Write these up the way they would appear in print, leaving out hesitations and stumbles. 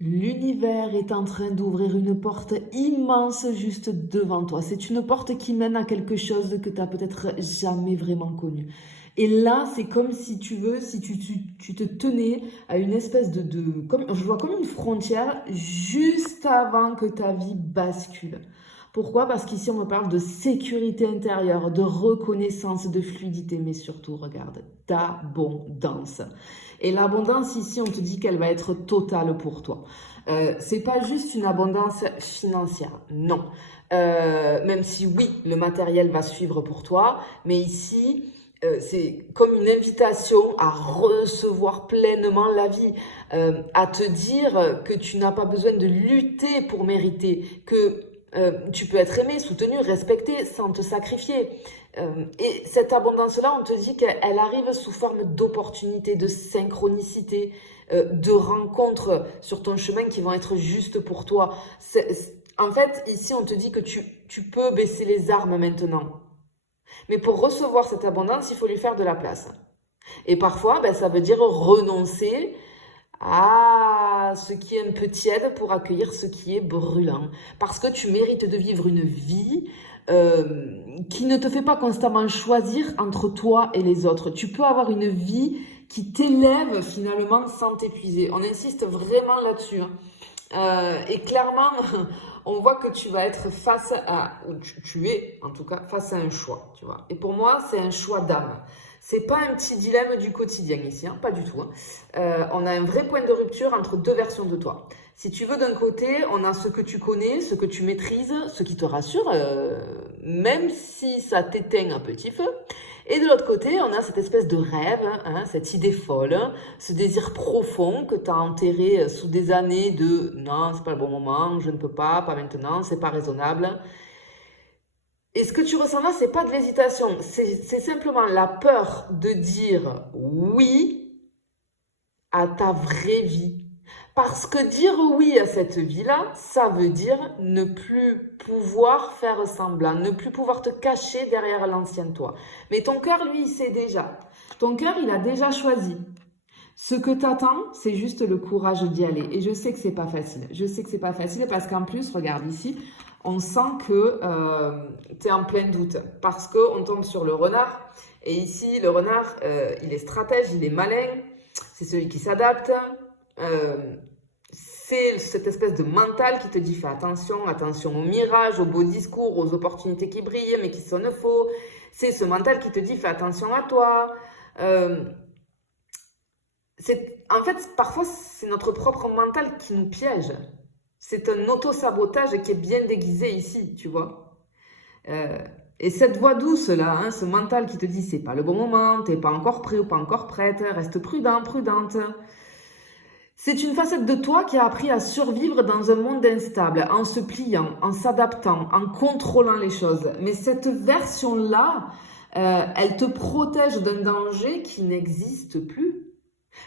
L'univers est en train d'ouvrir une porte immense juste devant toi. C'est une porte qui mène à quelque chose que tu n'as peut-être jamais vraiment connu. Et là, c'est comme si tu veux, si tu te tenais à une espèce comme, je vois comme une frontière juste avant que ta vie bascule. Pourquoi? Parce qu'ici, on me parle de sécurité intérieure, de reconnaissance, de fluidité, mais surtout, regarde, d'abondance. Et l'abondance, ici, on te dit qu'elle va être totale pour toi. C'est pas juste une abondance financière, non. Même si oui, le matériel va suivre pour toi, mais ici, c'est comme une invitation à recevoir pleinement la vie, à te dire que tu n'as pas besoin de lutter pour mériter, que tu peux être aimé, soutenu, respecté sans te sacrifier. Et cette abondance-là, on te dit qu'elle arrive sous forme d'opportunités, de synchronicité, de rencontres sur ton chemin qui vont être justes pour toi. En fait, ici, on te dit que tu peux baisser les armes maintenant. Mais pour recevoir cette abondance, il faut lui faire de la place. Et parfois, ben, ça veut dire renoncer à ce qui est un peu tiède pour accueillir ce qui est brûlant. Parce que tu mérites de vivre une vie qui ne te fait pas constamment choisir entre toi et les autres. Tu peux avoir une vie qui t'élève finalement sans t'épuiser. On insiste vraiment là-dessus. Et clairement, on voit que tu vas être face à, ou tu es en tout cas face à un choix, tu vois. Et pour moi, c'est un choix d'âme. C'est pas un petit dilemme du quotidien ici, hein, pas du tout. Hein. On a un vrai point de rupture entre deux versions de toi. Si tu veux, d'un côté, on a ce que tu connais, ce que tu maîtrises, ce qui te rassure, même si ça t'éteint un petit feu. Et de l'autre côté, on a cette espèce de rêve, hein, cette idée folle, hein, ce désir profond que tu as enterré sous des années de non, c'est pas le bon moment, je ne peux pas maintenant, c'est pas raisonnable. Et ce que tu ressens là, c'est pas de l'hésitation, c'est simplement la peur de dire oui à ta vraie vie. Parce que dire oui à cette vie-là, ça veut dire ne plus pouvoir faire semblant, ne plus pouvoir te cacher derrière l'ancien toi. Mais ton cœur, lui, il sait déjà. Ton cœur, il a déjà choisi. Ce que t'attends, c'est juste le courage d'y aller. Et je sais que c'est pas facile. Je sais que c'est pas facile parce qu'en plus, regarde ici, on sent que tu es en plein doute. Parce qu'on tombe sur le renard. Et ici, le renard, il est stratège, il est malin. C'est celui qui s'adapte. C'est cette espèce de mental qui te dit fais attention, attention aux mirages, aux beaux discours, aux opportunités qui brillent mais qui sonnent faux. C'est ce mental qui te dit fais attention à toi. En fait, parfois, c'est notre propre mental qui nous piège. C'est un auto-sabotage qui est bien déguisé ici, tu vois. Et cette voix douce là, hein, ce mental qui te dit c'est pas le bon moment, t'es pas encore prêt ou pas encore prête, reste prudent, prudente. C'est une facette de toi qui a appris à survivre dans un monde instable, en se pliant, en s'adaptant, en contrôlant les choses. Mais cette version-là, elle te protège d'un danger qui n'existe plus.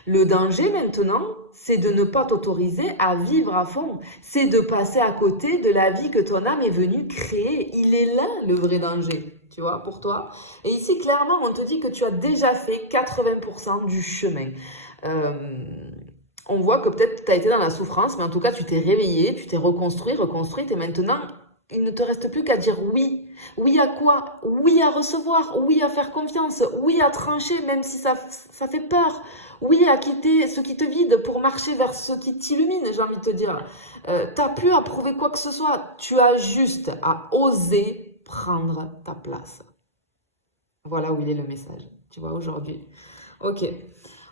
Le danger maintenant, c'est de ne pas t'autoriser à vivre à fond. C'est de passer à côté de la vie que ton âme est venue créer. Il est là le vrai danger, tu vois, pour toi. Et ici, clairement, on te dit que tu as déjà fait 80% du chemin. On voit que peut-être tu as été dans la souffrance, mais en tout cas, tu t'es réveillé, tu t'es reconstruite, et maintenant, il ne te reste plus qu'à dire oui. Oui à quoi? Oui à recevoir, oui à faire confiance, oui à trancher, même si ça fait peur. Oui à quitter ce qui te vide pour marcher vers ce qui t'illumine, j'ai envie de te dire. T'as plus à prouver quoi que ce soit, tu as juste à oser prendre ta place. Voilà où il est le message, tu vois, aujourd'hui. Ok.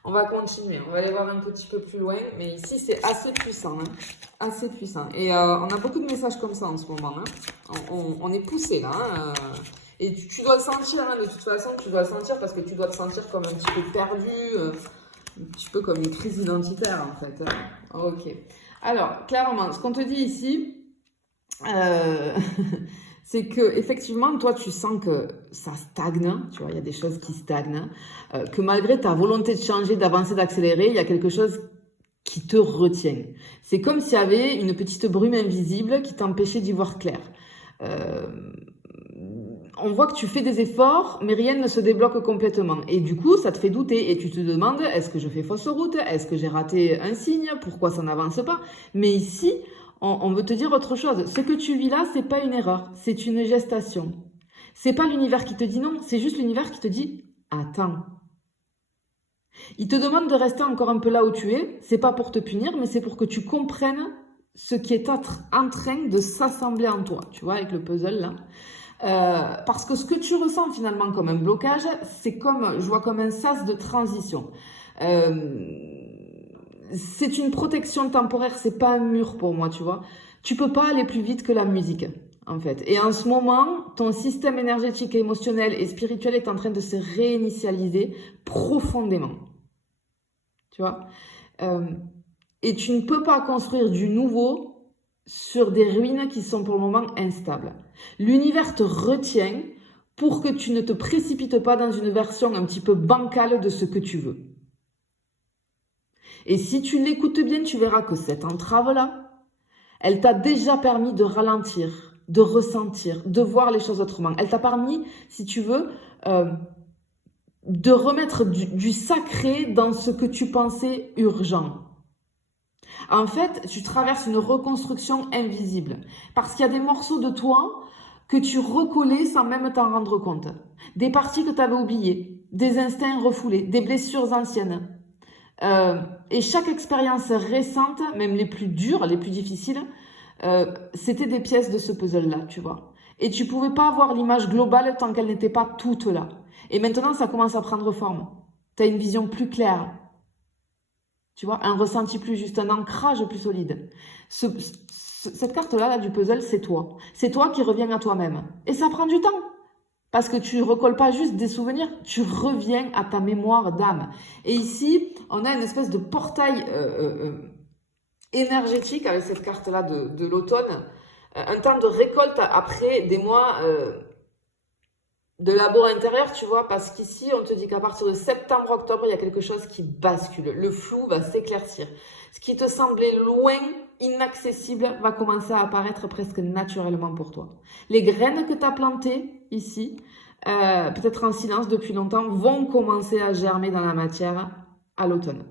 On va continuer, on va aller voir un petit peu plus loin, mais ici c'est assez puissant, hein, assez puissant. Et on a beaucoup de messages comme ça en ce moment, hein. On est poussé là, hein, et tu dois le sentir, hein, de toute façon, tu dois le sentir parce que tu dois te sentir comme un petit peu perdu, un petit peu comme une crise identitaire en fait. Hein. Ok. Alors, clairement, ce qu'on te dit ici, c'est que effectivement, toi, tu sens que ça stagne, tu vois, il y a des choses qui stagnent, que malgré ta volonté de changer, d'avancer, d'accélérer, il y a quelque chose qui te retient. C'est comme s'il y avait une petite brume invisible qui t'empêchait d'y voir clair. on voit que tu fais des efforts, mais rien ne se débloque complètement. Et du coup, ça te fait douter. Et tu te demandes, est-ce que je fais fausse route? Est-ce que j'ai raté un signe? Pourquoi ça n'avance pas? Mais ici, on veut te dire autre chose. Ce que tu vis là, c'est pas une erreur, c'est une gestation. C'est pas l'univers qui te dit non, c'est juste l'univers qui te dit attends. Il te demande de rester encore un peu là où tu es. C'est pas pour te punir, mais c'est pour que tu comprennes ce qui est en train de s'assembler en toi. Tu vois, avec le puzzle là. Parce que ce que tu ressens finalement comme un blocage, c'est comme, je vois comme un sas de transition. C'est une protection temporaire, c'est pas un mur pour moi, tu vois. Tu peux pas aller plus vite que la musique, en fait. Et en ce moment, ton système énergétique, émotionnel et spirituel est en train de se réinitialiser profondément. Tu vois. Et tu ne peux pas construire du nouveau sur des ruines qui sont pour le moment instables. L'univers te retient pour que tu ne te précipites pas dans une version un petit peu bancale de ce que tu veux. Et si tu l'écoutes bien, tu verras que cette entrave-là, elle t'a déjà permis de ralentir, de ressentir, de voir les choses autrement. Elle t'a permis, si tu veux, de remettre du sacré dans ce que tu pensais urgent. En fait, tu traverses une reconstruction invisible parce qu'il y a des morceaux de toi que tu recollais sans même t'en rendre compte. Des parties que tu avais oubliées, des instincts refoulés, des blessures anciennes. Et chaque expérience récente, même les plus dures, les plus difficiles, c'était des pièces de ce puzzle-là, tu vois. Et tu pouvais pas avoir l'image globale tant qu'elle n'était pas toute là. Et maintenant, ça commence à prendre forme. Tu as une vision plus claire. Tu vois, un ressenti plus juste, un ancrage plus solide. Cette carte-là là, du puzzle, c'est toi. C'est toi qui reviens à toi-même. Et ça prend du temps. Parce que tu recolles pas juste des souvenirs, tu reviens à ta mémoire d'âme. Et ici, on a une espèce de portail énergétique avec cette carte-là de l'automne. Un temps de récolte après des mois de labor intérieur, tu vois, parce qu'ici, on te dit qu'à partir de septembre-octobre, il y a quelque chose qui bascule. Le flou va s'éclaircir. Ce qui te semblait loin, inaccessible, va commencer à apparaître presque naturellement pour toi. Les graines que tu as plantées ici, peut-être en silence depuis longtemps, vont commencer à germer dans la matière à l'automne.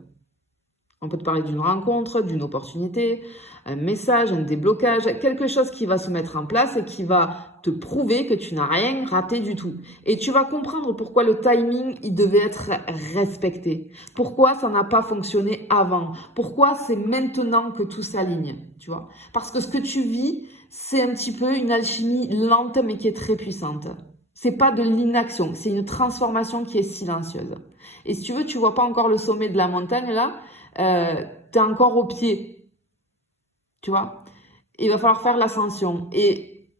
On peut te parler d'une rencontre, d'une opportunité, un message, un déblocage, quelque chose qui va se mettre en place et qui va te prouver que tu n'as rien raté du tout. Et tu vas comprendre pourquoi le timing, il devait être respecté. Pourquoi ça n'a pas fonctionné avant. Pourquoi c'est maintenant que tout s'aligne, tu vois. Parce que ce que tu vis, c'est un petit peu une alchimie lente mais qui est très puissante. C'est pas de l'inaction, c'est une transformation qui est silencieuse. Et si tu veux, tu vois pas encore le sommet de la montagne là, t'es encore au pied, tu vois. Il va falloir faire l'ascension et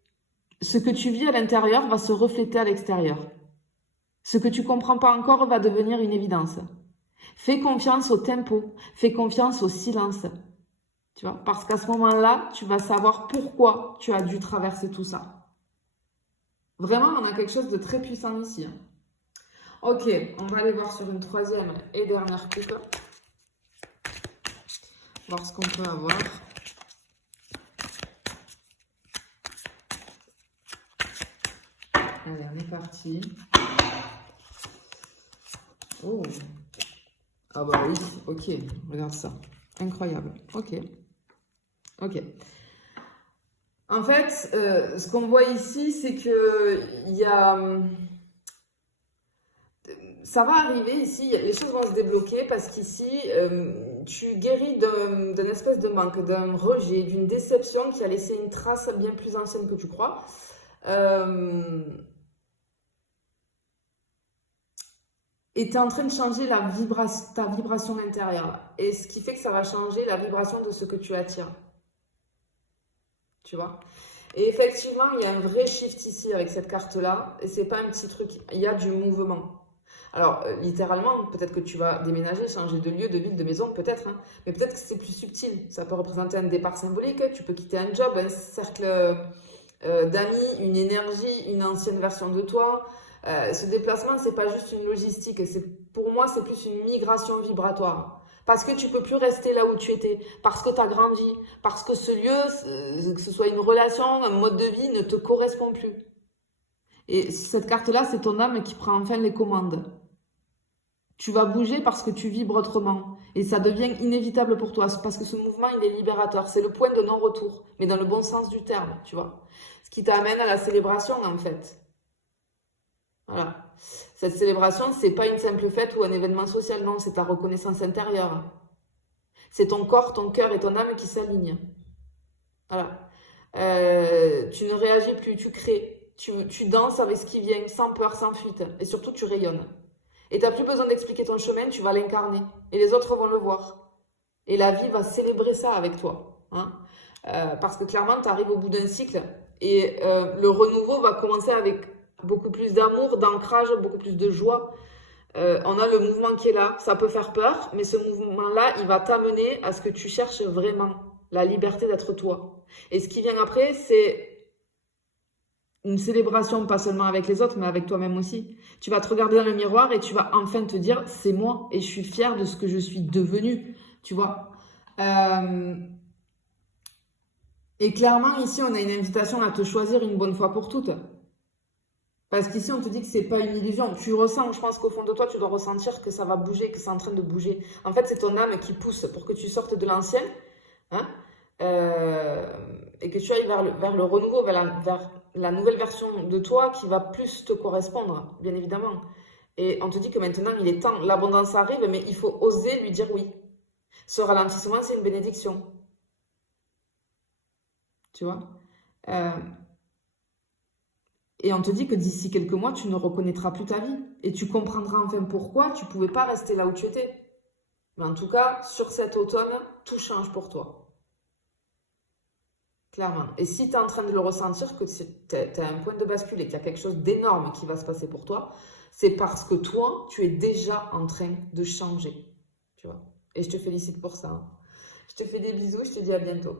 ce que tu vis à l'intérieur va se refléter à l'extérieur. Ce que tu comprends pas encore va devenir une évidence. Fais confiance au tempo, fais confiance au silence, tu vois, parce qu'à ce moment-là, tu vas savoir pourquoi tu as dû traverser tout ça. Vraiment, on a quelque chose de très puissant ici. Hein. Ok, on va aller voir sur une troisième et dernière coupe. Voir ce qu'on peut avoir. Allez, on est parti. Oh. Ah bah oui, ok. Regarde ça. Incroyable. Ok. Ok. En fait, ce qu'on voit ici, c'est que il y a... Ça va arriver ici, les choses vont se débloquer parce qu'ici, tu guéris d'un espèce de manque, d'un rejet, d'une déception qui a laissé une trace bien plus ancienne que tu crois. Et tu es en train de changer ta vibration intérieure. Et ce qui fait que ça va changer la vibration de ce que tu attires. Tu vois? Et effectivement, il y a un vrai shift ici avec cette carte-là. Et c'est pas un petit truc, il y a du mouvement. Alors, littéralement, peut-être que tu vas déménager, changer de lieu, de ville, de maison, peut-être. Hein, mais peut-être que c'est plus subtil. Ça peut représenter un départ symbolique. Tu peux quitter un job, un cercle d'amis, une énergie, une ancienne version de toi. Ce déplacement, c'est pas juste une logistique. Pour moi, c'est plus une migration vibratoire. Parce que tu peux plus rester là où tu étais. Parce que tu as grandi. Parce que ce lieu, que ce soit une relation, un mode de vie, ne te correspond plus. Et cette carte-là, c'est ton âme qui prend enfin les commandes. Tu vas bouger parce que tu vibres autrement. Et ça devient inévitable pour toi. Parce que ce mouvement, il est libérateur. C'est le point de non-retour. Mais dans le bon sens du terme, tu vois. Ce qui t'amène à la célébration, en fait. Voilà. Cette célébration, c'est pas une simple fête ou un événement social, non. C'est ta reconnaissance intérieure. C'est ton corps, ton cœur et ton âme qui s'alignent. Voilà. Tu ne réagis plus, tu crées. Tu danses avec ce qui vient, sans peur, sans fuite. Et surtout, tu rayonnes. Et tu n'as plus besoin d'expliquer ton chemin, tu vas l'incarner. Et les autres vont le voir. Et la vie va célébrer ça avec toi. Hein. Parce que clairement, tu arrives au bout d'un cycle. Et le renouveau va commencer avec beaucoup plus d'amour, d'ancrage, beaucoup plus de joie. On a le mouvement qui est là. Ça peut faire peur, mais ce mouvement-là, il va t'amener à ce que tu cherches vraiment. La liberté d'être toi. Et ce qui vient après, c'est une célébration, pas seulement avec les autres, mais avec toi-même aussi. Tu vas te regarder dans le miroir et tu vas enfin te dire, c'est moi et je suis fière de ce que je suis devenue, tu vois. Et clairement, ici, on a une invitation à te choisir une bonne fois pour toutes. Parce qu'ici, on te dit que c'est pas une illusion. Tu ressens, je pense qu'au fond de toi, tu dois ressentir que ça va bouger, que c'est en train de bouger. En fait, c'est ton âme qui pousse pour que tu sortes de l'ancien, hein, et que tu ailles vers le renouveau, vers la nouvelle version de toi qui va plus te correspondre, bien évidemment. Et on te dit que maintenant, il est temps. L'abondance arrive, mais il faut oser lui dire oui. Ce ralentissement, c'est une bénédiction. Tu vois. Et on te dit que d'ici quelques mois, tu ne reconnaîtras plus ta vie. Et tu comprendras enfin pourquoi tu ne pouvais pas rester là où tu étais. Mais en tout cas, sur cet automne, tout change pour toi. Clairement. Et si tu es en train de le ressentir, que tu as un point de bascule et qu'il y a quelque chose d'énorme qui va se passer pour toi, c'est parce que toi, tu es déjà en train de changer. Tu vois. Et je te félicite pour ça. Je te fais des bisous, je te dis à bientôt.